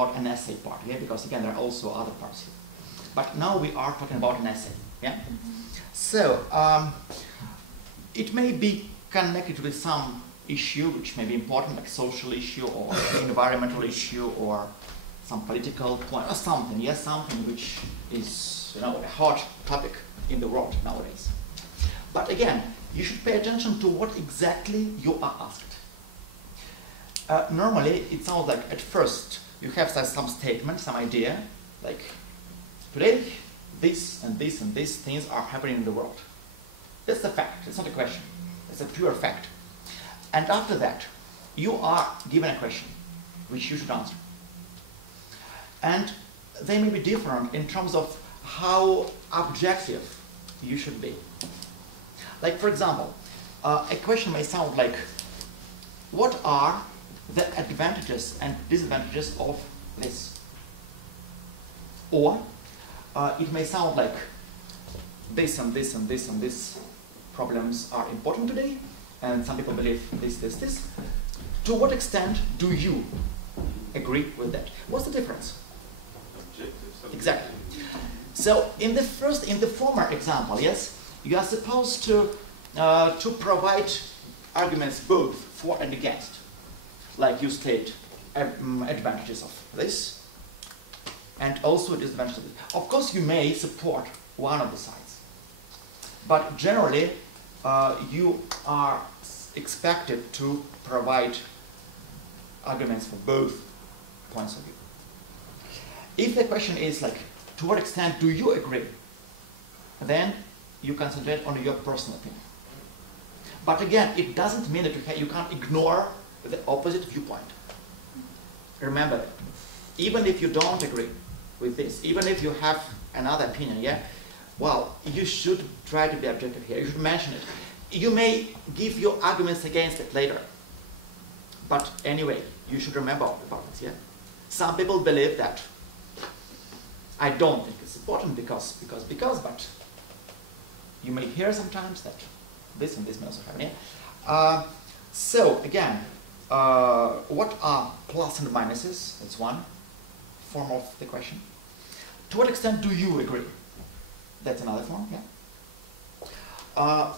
about an essay part, yeah, because again there are also other parts here. But now we are talking about an essay, yeah. So it may be connected with some issue which may be important, like social issue or environmental issue or some political point or something, yes, something which is, you know, a hot topic in the world nowadays. But again, you should pay attention to what exactly you are asked. Normally, it sounds like at first you have some statement, some idea, like today this and this and these things are happening in the world. That's the fact. It's not a question. It's a pure fact. And after that, you are given a question which you should answer. And they may be different in terms of how objective you should be. Like, for example, a question may sound like, what are the advantages and disadvantages of this? Or it may sound like, this and this and this and this problems are important today, and some people believe this, this, this. To what extent do you agree with that? What's the difference? Objective. Exactly. So in the former example, yes, you are supposed to provide arguments both for and against. Like you state advantages of this and also disadvantages of this. Of course, you may support one of the sides, but generally you are expected to provide arguments for both points of view. If the question is like, to what extent do you agree, then you concentrate on your personal opinion. But again, it doesn't mean that you can't ignore the opposite viewpoint. Remember that. Even if you don't agree with this, even if you have another opinion, yeah, well, you should try to be objective here. You should mention it. You may give your arguments against it later. But anyway, you should remember about this, yeah? Some people believe that. I don't think it's important because, but you may hear sometimes that this and this may also happen, yeah? So again, what are plus and minuses? That's one form of the question. To what extent do you agree? That's another form, yeah?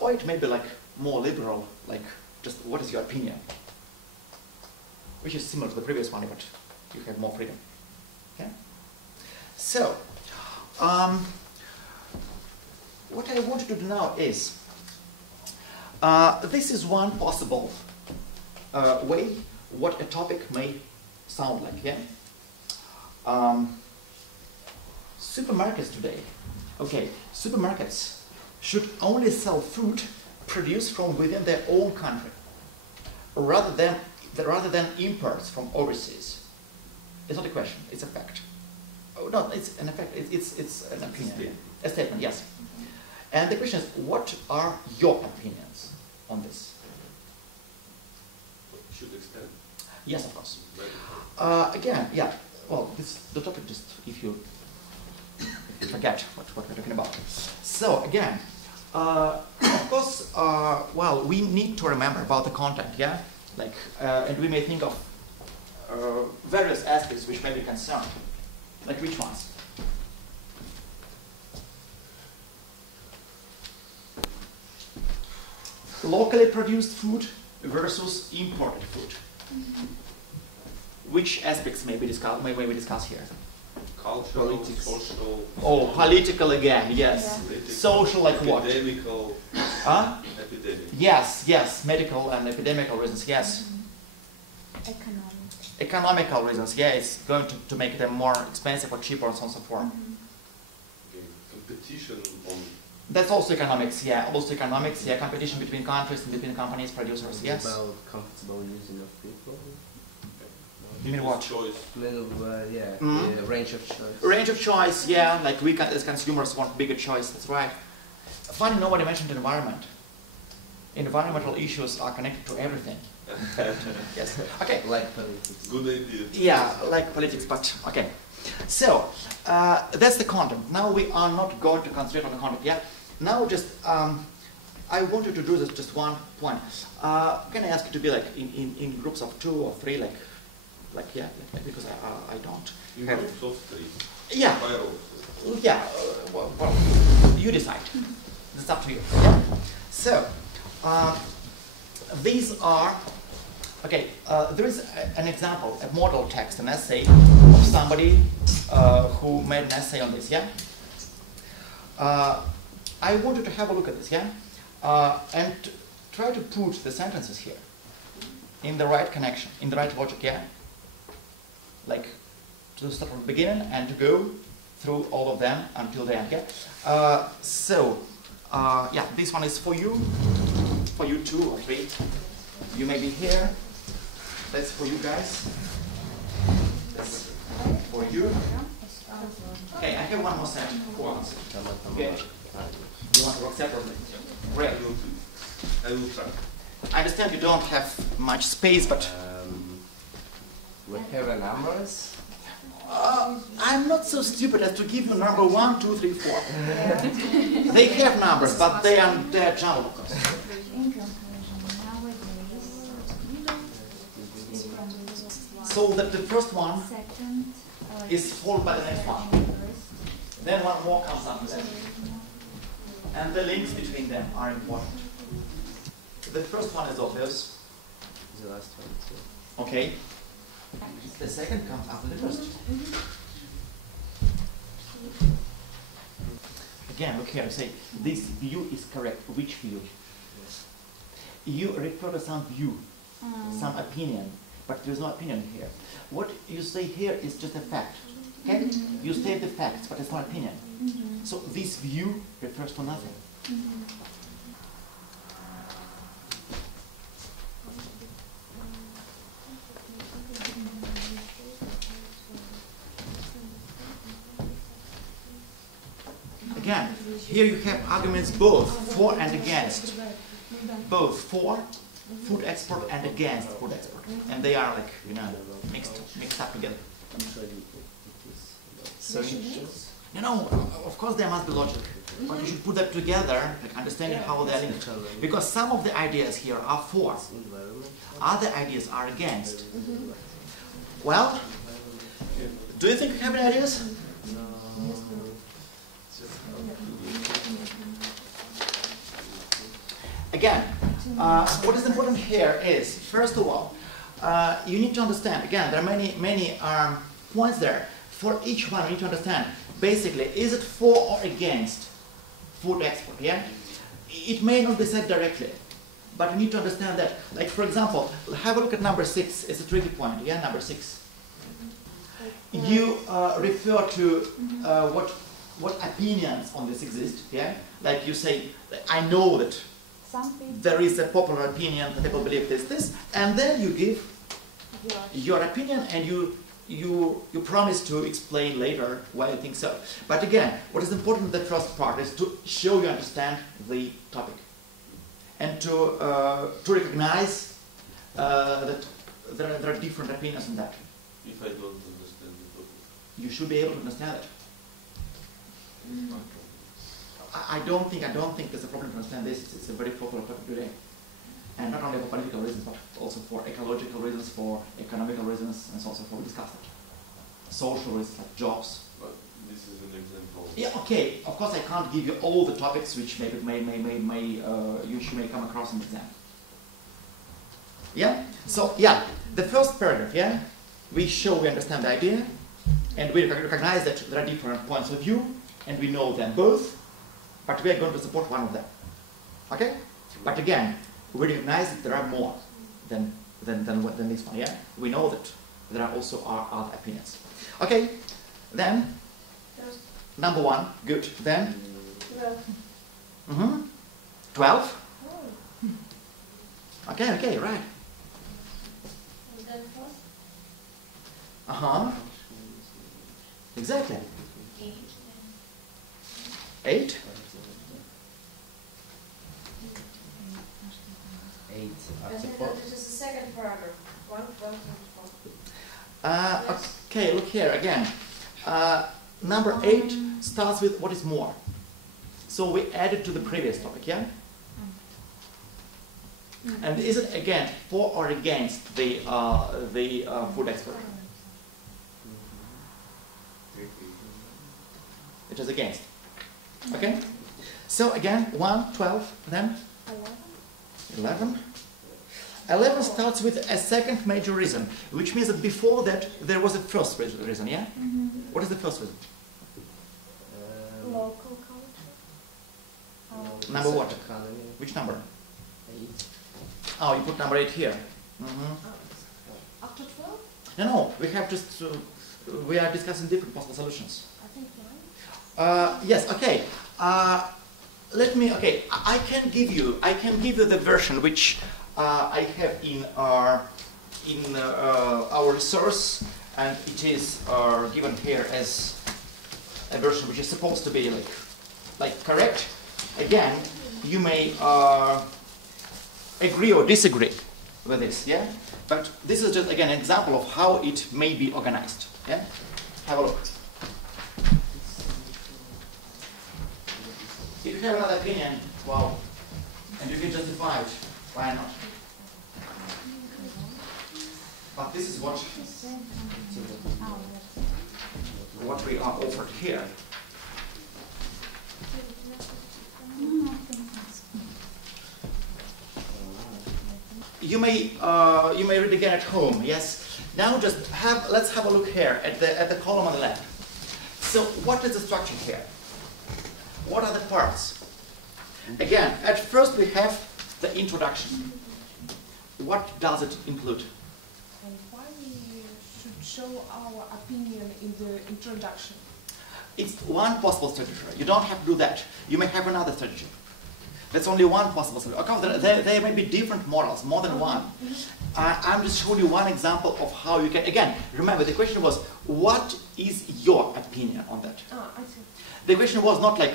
Or it may be like more liberal, like just what is your opinion? Which is similar to the previous one, but you have more freedom. Okay? So, what I want you to do now is, this is one possible way what a topic may sound like, yeah? Supermarkets today, okay, supermarkets should only sell food produced from within their own country, rather than imports from overseas. It's not a question, it's a fact. Oh, no, it's an effect, it's an opinion. A statement, yes. And the question is, what are your opinions on this? Should extend. Yes, of course. Again, yeah, well, the topic just, if you forget what we're talking about. So, again, of course, well, we need to remember about the content, yeah? Like, and we may think of various aspects which may be concerned. Like which ones? Locally produced food versus imported food. Mm-hmm. Which aspects may we discuss here? Cultural, social. Oh, political again, yes. Yeah. Political, social, like what? Epidemical. Epidemic. Yes, medical and epidemical reasons, yes. Economic. Economical reasons, yeah, it's going to make them more expensive or cheaper and so on and so forth. Okay. Competition on. That's also economics, yeah. Also economics, yeah. Competition between countries and between companies, producers, yes. About comfortable using of people. You mean what? Choice. Little, yeah, range of choice. Range of choice, yeah. Like we as consumers want bigger choice. That's right. Funny, nobody mentioned the environment. Environmental issues are connected to everything. Yes. Okay. Like politics. Good idea. Yeah, like politics, but okay. So that's the content. Now we are not going to concentrate on the content. Yeah. Now just I want you to do this just one point. Can I ask you to be like in groups of 2 or 3, like Like, yeah, like, because I don't You have... know soft trees. Yeah. Spiral. Yeah, well, you decide. It's up to you. Yeah? So, these are, okay, there is an example, a model text, an essay of somebody who made an essay on this, yeah? I want you to have a look at this, yeah? And try to put the sentences here in the right connection, in the right logic, yeah? Like, to start from the beginning and to go through all of them until the end, yeah? Yeah, this one is for you 2 or 3. You may be here. That's for you guys. That's for you. Okay, I have one more set. Who wants? Okay. You want to work separately? Great. I will try. I understand you don't have much space, but... We have numbers. I'm not so stupid as to give you number 1, 2, 3, 4. They have numbers, but they are jumbled, of course. So that the first one is followed by the next one. Then one more comes after that. And the links between them are important. The first one is obvious. The last one too. Okay. The second comes after the first. Again, look here, I say, this view is correct. Which view? You refer to some view, some opinion, but there is no opinion here. What you say here is just a fact. Okay? You state the facts, but it's not opinion. So this view refers to nothing. Again, here you have arguments both for and against. Both for food export and against food export. And they are like, you know, mixed up together. So of course there must be logic. But you should put them together, like understanding how they are linked. Because some of the ideas here are for. Other ideas are against. Well, do you think you have any ideas? Again, what is important here is, first of all, you need to understand, again, there are many points there. For each one, you need to understand, basically, is it for or against food export, yeah? It may not be said directly, but you need to understand that. Like, for example, have a look at number 6. It's a tricky point, yeah, number 6. You refer to what opinions on this exist, yeah? Like you say, I know that there is a popular opinion that people believe this, and then you give your opinion and you promise to explain later why you think so. But again, what is important in the first part is to show you understand the topic and to recognize that there are different opinions on that. If I don't understand the topic, you should be able to understand it. I don't think there's a problem to understand this. It's a very popular topic today. And not only for political reasons, but also for ecological reasons, for economical reasons, and also for discussed social reasons like jobs. but this is an example. Yeah, okay. Of course, I can't give you all the topics which you may come across in the exam. Yeah. So yeah, the first paragraph. Yeah, we understand the idea, and we recognize that there are different points of view, and we know them both, but we are going to support one of them. Okay. But again, we recognize that there are more than this one, yeah? We know that there are also other opinions. Okay, then, number 1, good. Then? 12. 12? Okay, right. Exactly. 8? 8 This is the second paragraph. 1, 12, and 4. Okay, look here again. Number 8 starts with what is more. So we add it to the previous topic, yeah? And is it again for or against the food expert? It is against. Okay? So again, 1, 12, then 11. 11 starts with a second major reason, which means that before that there was a first reason, yeah? What is the first reason? Local culture. Number what? Economy. Which number? 8. Oh, you put number 8 here. After 12? No, we have just, we are discussing different possible solutions. I think 9. Yes, okay. Let me, okay, I can give you the version which I have in our resource, and it is given here as a version which is supposed to be like correct. Again, you may agree or disagree with this, yeah? But this is just again an example of how it may be organized. Yeah? Have a look. If you have another opinion, wow, and you can justify it, why not? But this is what we are offered here. You may read again at home. Yes. Now let's have a look here at the column on the left. So what is the structure here? What are the parts? Again, at first we have the introduction. What does it include? And why we should show our opinion in the introduction? It's one possible strategy. You don't have to do that. You may have another strategy. That's only one possible solution. Okay, there may be different models, more than one. I'm just showing you one example of how you can, again, remember the question was, what is your opinion on that? I see. The question was not like,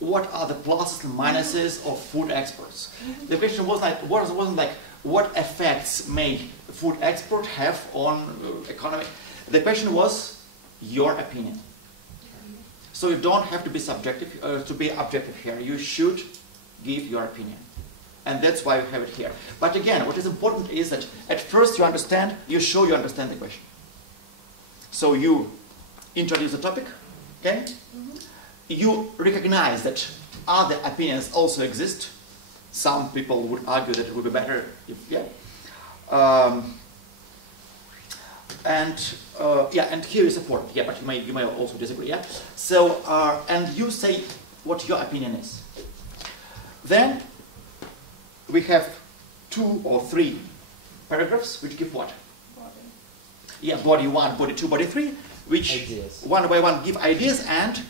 what are the pluses and minuses of food exports? The question was like, wasn't like, what effects may food export have on economy? The question was, your opinion. So you don't have to be subjective, to be objective here. You should give your opinion. And that's why we have it here. But again, what is important is that at first you understand, you show you understand the question. So you introduce the topic, okay? You recognize that other opinions also exist. Some people would argue that it would be better if, yeah. And here you support, yeah, but you may also disagree, yeah. So, and you say what your opinion is. Then we have 2 or 3 paragraphs which give what? Body. Yeah, body 1, body 2, body 3, which Ideas. one by one give ideas and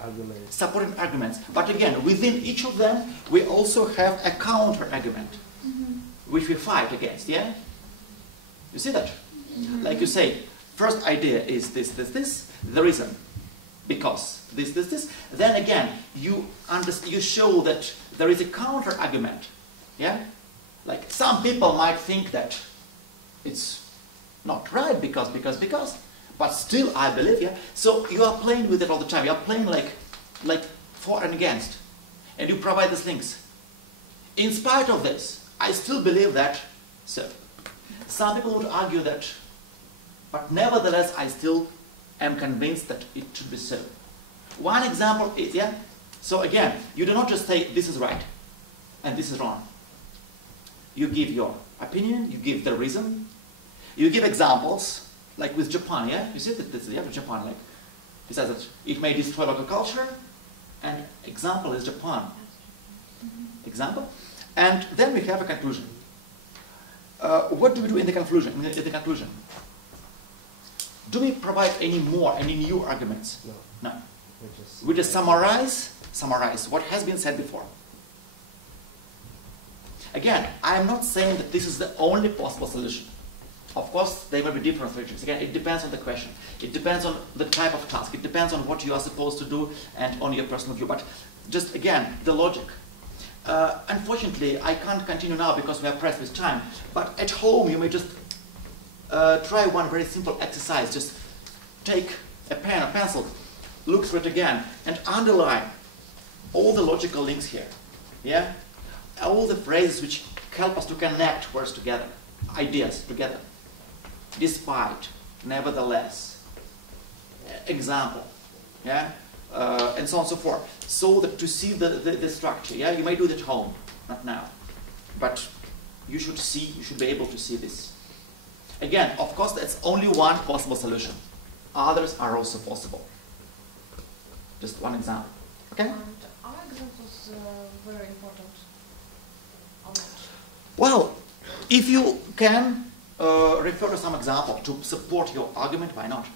Arguments. supporting arguments. But again, within each of them, we also have a counter argument, which we fight against, yeah? You see that? Like you say, first idea is this, the reason, because this. Then again, you show that there is a counter argument, yeah? Like some people might think that it's not right because, but still I believe, yeah? So you are playing with it all the time. You are playing like for and against, and you provide these links. In spite of this, I still believe that, so. Some people would argue that, but nevertheless, I still am convinced that it should be so. One example is, yeah, so again, you do not just say this is right and this is wrong. You give your opinion, you give the reason, you give examples, like with Japan, yeah? You see that this is, yeah, with Japan, like, he says that it may destroy local culture, and example is Japan. Example. And then we have a conclusion. What do we do in the conclusion? Do we provide any new arguments? No. No. We just summarize what has been said before. Again, I'm not saying that this is the only possible solution. Of course, there will be different solutions. Again, it depends on the question. It depends on the type of task. It depends on what you are supposed to do and on your personal view. But just again, the logic. Unfortunately, I can't continue now because we are pressed with time. But at home, you may just try one very simple exercise. Just take a pen, a pencil, look through it again, and underline all the logical links here. Yeah? All the phrases which help us to connect words together, ideas together. Despite, nevertheless, example, yeah, and so on and so forth. So that to see the structure, yeah, you may do it at home, not now, but you should be able to see this. Again, of course, that's only one possible solution. Others are also possible. Just one example, okay? And are examples very important or not? Well, if you can refer to some example to support your argument, why not?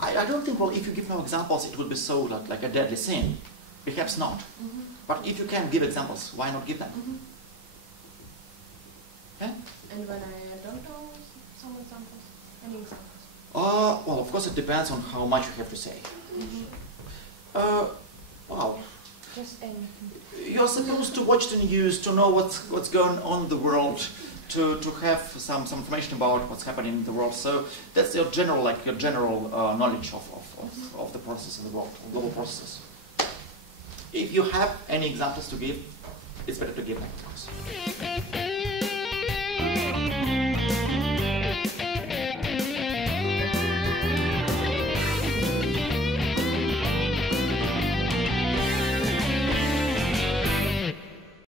I don't think, well, if you give no examples, it will be so like a deadly sin. Perhaps not. Mm-hmm. But if you can give examples, why not give them? Mm-hmm. Yeah? And when I don't know some examples, any examples? Well, of course, it depends on how much you have to say. Mm-hmm. Well, Just anything. you're supposed to watch the news, to know what's going on in the world, to have some information about what's happening in the world. So that's your general knowledge of the process of the world, of global processes. If you have any examples to give, it's better to give them, of course.